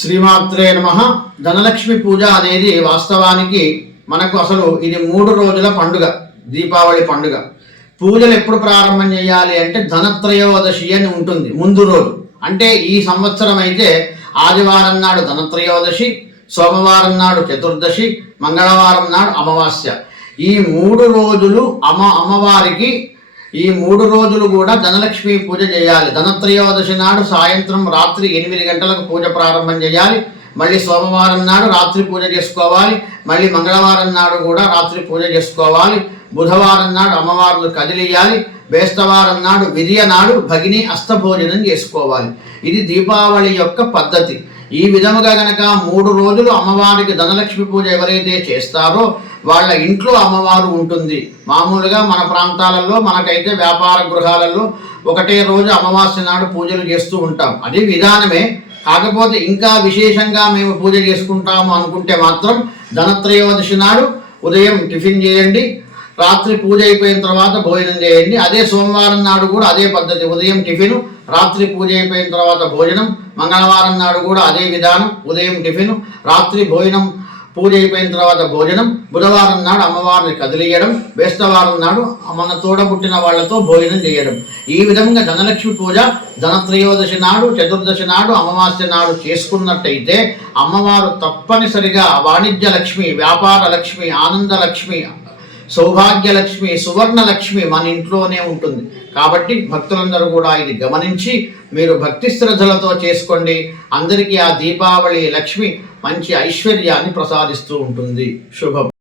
శ్రీమాత్రే నమ. ధనలక్ష్మి పూజ అనేది వాస్తవానికి మనకు అసలు ఇది మూడు రోజుల పండుగ దీపావళి పండుగ. పూజలు ఎప్పుడు ప్రారంభం చేయాలి అంటే ధనత్రయోదశి అని ఉంటుంది ముందు రోజు. అంటే ఈ సంవత్సరం అయితే ఆదివారం నాడు ధనత్రయోదశి సోమవారం నాడు చతుర్దశి మంగళవారం నాడు అమావాస్య. ఈ మూడు రోజులు అమ్మ అమ్మవారికి ఈ మూడు రోజులు కూడా ధనలక్ష్మి పూజ చేయాలి. ధనత్రయోదశి నాడు సాయంత్రం రాత్రి ఎనిమిది గంటలకు పూజ ప్రారంభం చేయాలి. మళ్ళీ సోమవారం నాడు రాత్రి పూజ చేసుకోవాలి. మళ్ళీ మంగళవారం నాడు కూడా రాత్రి పూజ చేసుకోవాలి. బుధవారం నాడు అమ్మవార్లు కదిలియాలి. బేస్తవారం నాడు విధియ నాడు భగిని అస్తభోజనం చేసుకోవాలి. ఇది దీపావళి యొక్క పద్ధతి. ఈ విధముగా గనక మూడు రోజులు అమ్మవారికి ధనలక్ష్మి పూజ ఎవరైతే చేస్తారో వాళ్ళ ఇంట్లో అమ్మవారు ఉంటుంది. మామూలుగా మన ప్రాంతాలలో మనకైతే వ్యాపార గృహాలలో ఒకటే రోజు అమావాస్య నాడు పూజలు చేస్తూ ఉంటాం. అది విధానమే. కాకపోతే ఇంకా విశేషంగా మేము పూజ చేసుకుంటాము అనుకుంటే మాత్రం ధనత్రయోదశి నాడు ఉదయం టిఫిన్ చేయండి. రాత్రి పూజ అయిపోయిన తర్వాత భోజనం చేయండి. అదే సోమవారం నాడు కూడా అదే పద్ధతి. ఉదయం టిఫిన్ రాత్రి పూజ అయిపోయిన తర్వాత భోజనం మంగళవారం నాడు కూడా అదే విధానం. ఉదయం టిఫిన్ రాత్రి భోజనం పూజ అయిపోయిన తర్వాత భోజనం బుధవారం నాడు అమ్మవారిని కదిలియడం వేస్తవారం నాడు మన తోడబుట్టిన వాళ్ళతో భోజనం చేయడం. ఈ విధంగా ధనలక్ష్మి పూజ ధనత్రయోదశి నాడు చతుర్దశి నాడు అమావాస్య నాడు చేసుకున్నట్టయితే అమ్మవారు తప్పనిసరిగా వాణిజ్య లక్ష్మి వ్యాపార లక్ష్మి ఆనంద లక్ష్మి సౌభాగ్యలక్ష్మి సువర్ణలక్ష్మి మన ఇంట్లోనే ఉంటుంది. కాబట్టి భక్తులందరూ కూడా ఇది గమనించి మీరు భక్తి శ్రద్ధలతో చేసుకోండి. అందరికీ ఆ దీపావళి లక్ష్మి మంచి ఐశ్వర్యాన్ని ప్రసాదిస్తూ ఉంటుంది. శుభం.